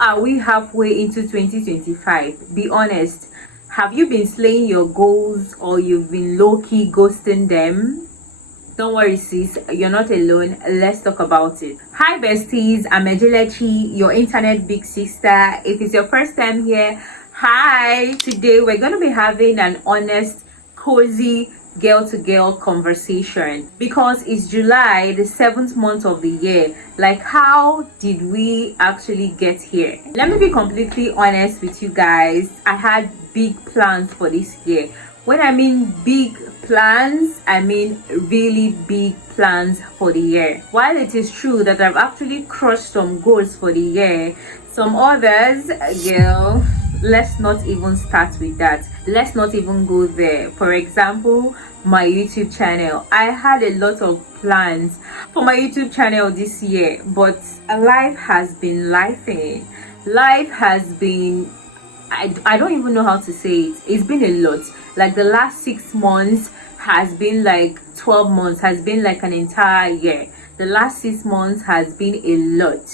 How are we halfway into 2025? Be honest. Have you been slaying your goals, or you've been low-key ghosting them? Don't worry, sis, you're not alone. Let's talk about it. Hi besties, I'm Ejelechi, your internet big sister. If it's your first time here, hi. Today we're going to be having an honest, cozy girl-to-girl conversation because it's July, the 7th month of the year. Like, how did we actually get here? Let me be completely honest with you guys. I had big plans for this year. When I mean big plans, I mean really big plans for the year. While it is true that I've actually crushed some goals for the year, some others, girl, let's not even start with that. Let's not even go there. For example, my YouTube channel. I had a lot of plans for my YouTube channel this year, but life has been lifing. Life has been, I don't even know how to say it. It's been a lot. Like the last 6 months has been like 12 months, has been like an entire year. The last 6 months has been a lot.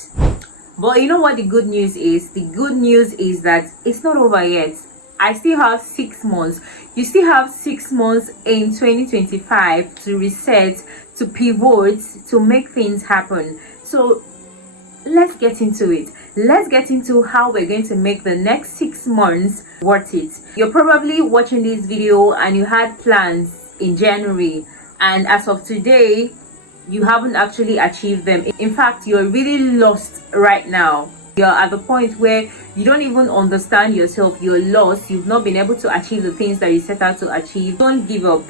But you know what the good news is? The good news is that it's not over yet. I still have 6 months. You still have 6 months in 2025 to reset, to pivot, to make things happen. So let's get into it. Let's get into how we're going to make the next 6 months worth it. You're probably watching this video and you had plans in January, and as of today you haven't actually achieved them. In fact, you're really lost right now. You're at the point where you don't even understand yourself. You're lost. You've not been able to achieve the things that you set out to achieve. Don't give up.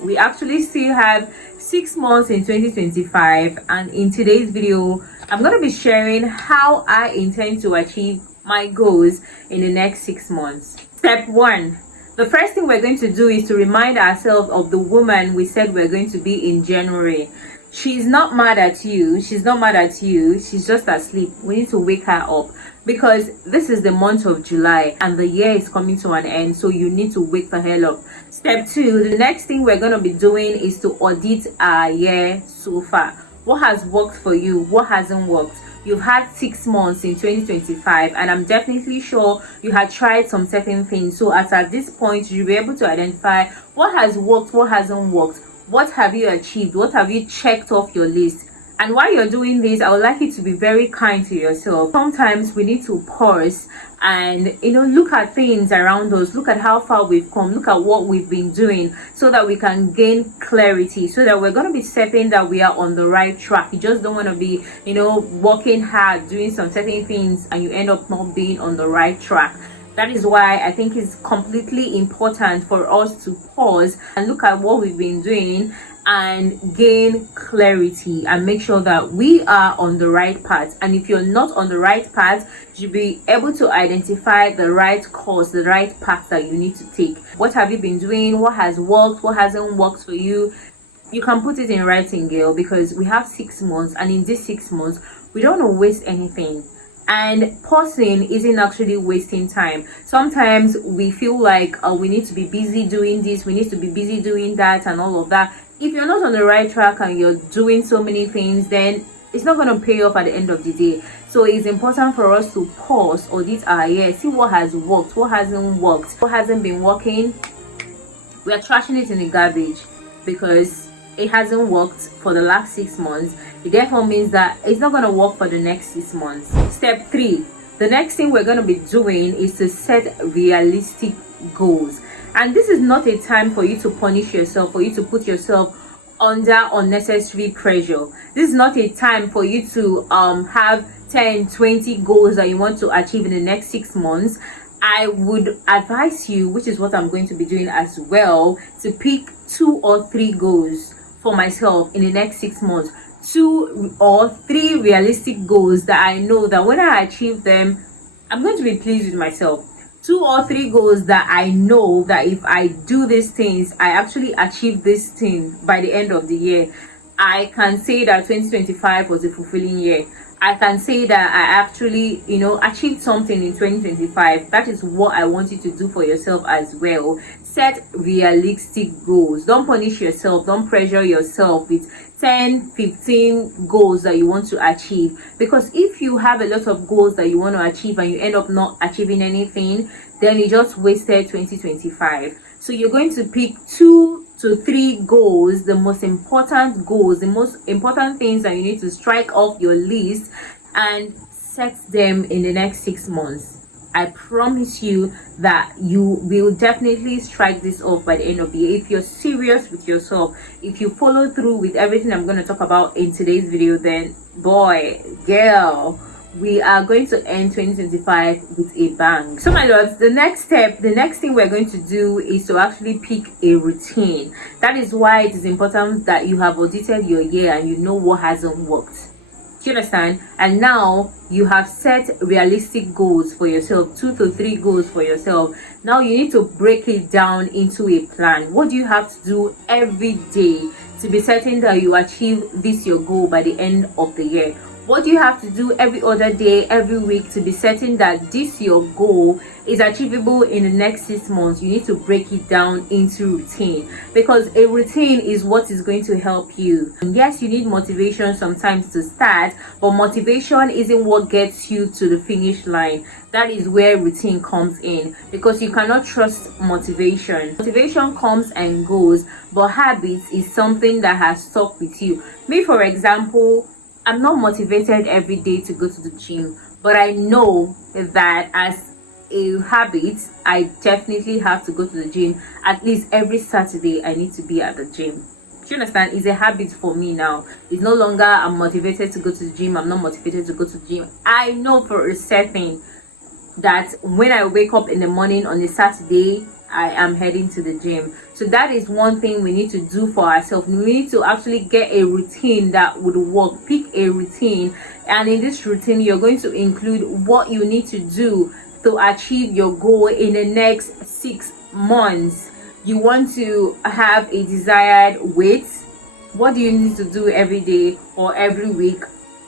We actually still have 6 months in 2025, and in today's video I'm going to be sharing how I intend to achieve my goals in the next 6 months. Step 1. The first thing we're going to do is to remind ourselves of the woman we said we're going to be in January. She's not mad at you. She's not mad at you. She's just asleep. We need to wake her up because this is the month of July and the year is coming to an end. So you need to wake the hell up. Step 2. The next thing we're going to be doing is to audit our year so far. What has worked for you? What hasn't worked? You've had 6 months in 2025, and I'm definitely sure you had tried some certain things. So at this point, you'll be able to identify what has worked, what hasn't worked. What have you achieved? What have you checked off your list? And while you're doing this, I would like you to be very kind to yourself. Sometimes we need to pause and look at things around us, look at how far we've come, look at what we've been doing, so that we can gain clarity, so that we're going to be certain that we are on the right track. You just don't want to be working hard, doing some certain things, and you end up not being on the right track. That is why I think it's completely important for us to pause and look at what we've been doing and gain clarity and make sure that we are on the right path. And if you're not on the right path, you'll be able to identify the right course, the right path that you need to take. What have you been doing? What has worked? What hasn't worked for you? You can put it in writing, girl, because we have 6 months, and in these 6 months we don't want to waste anything. And pausing isn't actually wasting time. Sometimes we feel like we need to be busy doing this, we need to be busy doing that, and all of that. If you're not on the right track and you're doing so many things, then it's not going to pay off at the end of the day. So it's important for us to pause, audit our year, see what has worked, what hasn't worked, what hasn't been working. We are trashing it in the garbage because it hasn't worked for the last 6 months. It therefore means that it's not going to work for the next 6 months. Step 3. The next thing we're going to be doing is to set realistic goals. And this is not a time for you to punish yourself, for you to put yourself under unnecessary pressure. This is not a time for you to have 10, 20 goals that you want to achieve in the next 6 months. I would advise you, which is what I'm going to be doing as well, to pick 2 or 3 goals for myself in the next 6 months. 2 or 3 realistic goals that I know that when I achieve them, I'm going to be pleased with myself. 2 or 3 goals that I know that if I do these things, I actually achieve this thing by the end of the year. I can say that 2025 was a fulfilling year. I can say that I actually, achieved something in 2025. That is what I want you to do for yourself as well. Set realistic goals. Don't punish yourself. Don't pressure yourself with 10, 15 goals that you want to achieve. Because if you have a lot of goals that you want to achieve and you end up not achieving anything, then you just wasted 2025. So you're going to pick 2 to 3 goals, the most important goals, the most important things that you need to strike off your list, and set them in the next 6 months. I promise you that you will definitely strike this off by the end of the year. If you're serious with yourself, if you follow through with everything I'm going to talk about in today's video, then boy, girl, we are going to end 2025 with a bang. So my loves, the next thing we're going to do is to actually pick a routine. That is why it is important that you have audited your year and you know what hasn't worked. Do you understand? And now you have set realistic goals for yourself, 2 to 3 goals for yourself. Now you need to break it down into a plan. What do you have to do every day to be certain that you achieve this your goal by the end of the year? What do you have to do every other day, every week to be certain that this your goal is achievable in the next 6 months? You need to break it down into routine, because a routine is what is going to help you. And yes, you need motivation sometimes to start, but motivation isn't what gets you to the finish line. That is where routine comes in, because you cannot trust motivation. Motivation comes and goes, but habits is something that has stuck with you. Me, for example, I'm not motivated every day to go to the gym, but I know that as a habit, I definitely have to go to the gym. At least every Saturday, I need to be at the gym. Do you understand? It's a habit for me now. It's no longer I'm motivated to go to the gym, I'm not motivated to go to the gym. I know for a certain that when I wake up in the morning on a Saturday, I am heading to the gym. So that is one thing we need to do for ourselves. We need to actually get a routine that would work. Pick a routine, and in this routine you're going to include what you need to do to achieve your goal in the next 6 months. You want to have a desired weight. What do you need to do every day or every week?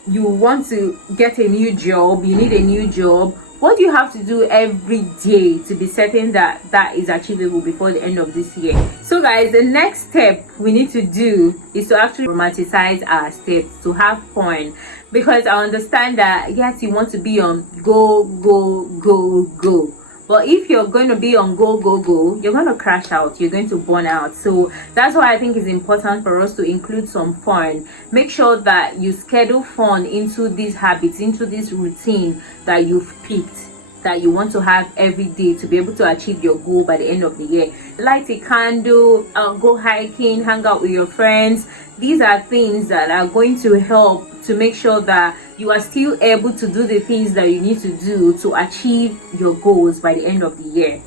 You want to get a new job. You need a new job. What do you have to do every day to be certain that that is achievable before the end of this year? So guys, the next step we need to do is to actually romanticize our steps, to have fun. Because I understand that yes, you want to be on go, go, go, go. But if you're going to be on go, go, go, you're going to crash out. You're going to burn out. So that's why I think it's important for us to include some fun. Make sure that you schedule fun into these habits, into this routine that you've picked, that you want to have every day to be able to achieve your goal by the end of the year. Light a candle, go hiking, hang out with your friends. These are things that are going to help to make sure that you are still able to do the things that you need to do to achieve your goals by the end of the year.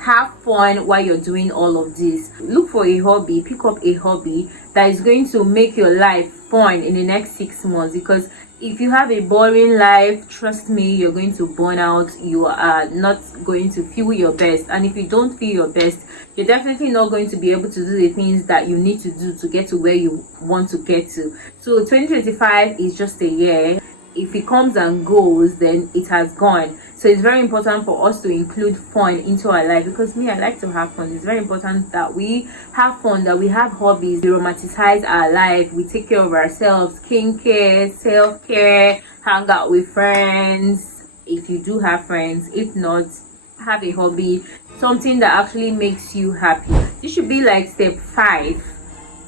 Have fun while you're doing all of this. Look for a hobby, pick up a hobby that is going to make your life fun in the next 6 months, because if you have a boring life, trust me, you're going to burn out. You are not going to feel your best, and if you don't feel your best, you're definitely not going to be able to do the things that you need to do to get to where you want to get to. So 2025 is just a year. If it comes and goes, then it has gone. So it's very important for us to include fun into our life, because me, I like to have fun. It's very important that we have fun, that we have hobbies, we romanticize our life, we take care of ourselves, skincare, self-care, hang out with friends if you do have friends. If not, have a hobby, something that actually makes you happy. This should be like step 5.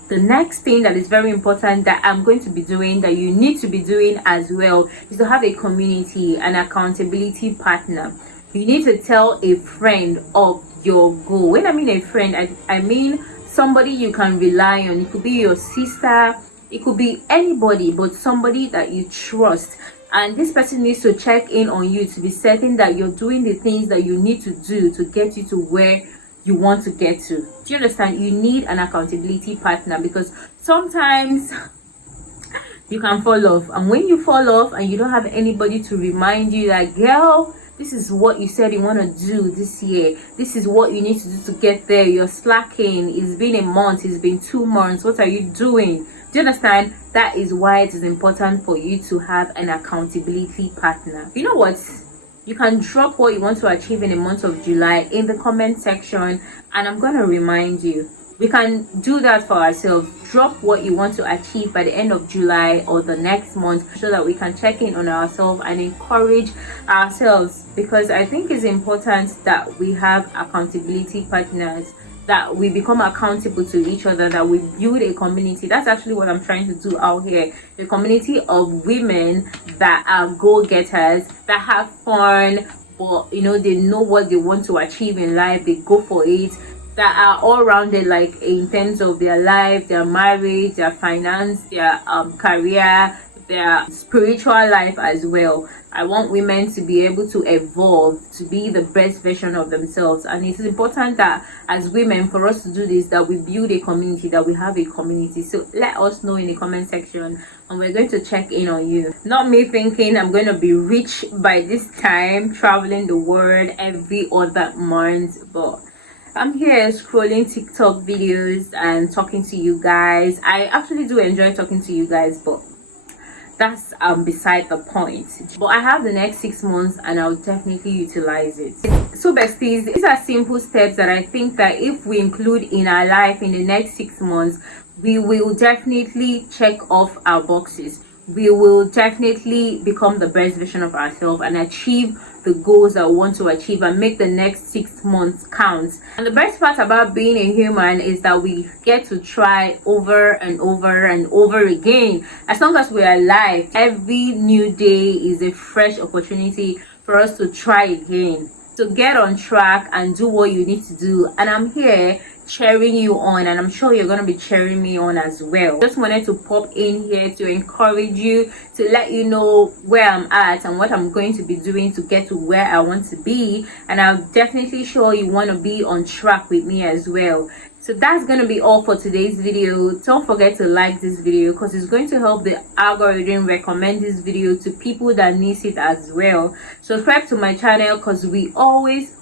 The next thing that is very important that I'm going to be doing, that you need to be doing as well, is to have a community, an accountability partner. You need to tell a friend of your goal. When I mean a friend, I mean somebody you can rely on. It could be your sister, it could be anybody, but somebody that you trust. And this person needs to check in on you to be certain that you're doing the things that you need to do to get you to where you want to get to. Do you understand? You need an accountability partner, because sometimes you can fall off, and when you fall off and you don't have anybody to remind you that, girl, this is what you said you want to do this year, this is what you need to do to get there, you're slacking, it's been a month, it's been 2 months, what are you doing? Do you understand? That is why it is important for you to have an accountability partner. You know what? You can drop what you want to achieve in the month of July in the comment section, and I'm going to remind you. We can do that for ourselves. Drop what you want to achieve by the end of July or the next month, so that we can check in on ourselves and encourage ourselves, because I think it's important that we have accountability partners, that we become accountable to each other, that we build a community. That's actually what I'm trying to do out here. A community of women that are go-getters, that have fun, but you know, they know what they want to achieve in life, they go for it, that are all rounded, like in terms of their life, their marriage, their finance, their career, their spiritual life as well. I want women to be able to evolve, to be the best version of themselves. And it is important that as women, for us to do this, that we build a community, that we have a community. So let us know in the comment section, and we're going to check in on you. Not me thinking I'm going to be rich by this time, traveling the world every other month, but I'm here scrolling TikTok videos and talking to you guys. I actually do enjoy talking to you guys, but that's beside the point. But I have the next 6 months and I'll definitely utilize it. So besties, these are simple steps that I think that if we include in our life in the next 6 months, we will definitely check off our boxes. We will definitely become the best version of ourselves and achieve the goals that we want to achieve, and make the next 6 months count. And the best part about being a human is that we get to try over and over and over again. As long as we are alive, every new day is a fresh opportunity for us to try again. So get on track and do what you need to do. And I'm here cheering you on, and I'm sure you're going to be cheering me on as well. Just wanted to pop in here to encourage you, to let you know where I'm at and what I'm going to be doing to get to where I want to be. And I'm definitely sure you want to be on track with me as well. So that's going to be all for today's video. Don't forget to like this video, because it's going to help the algorithm recommend this video to people that need it as well. Subscribe to my channel, because we always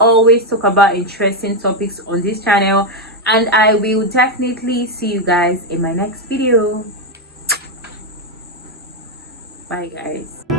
talk about interesting topics on this channel. And I will definitely see you guys in my next video. Bye guys.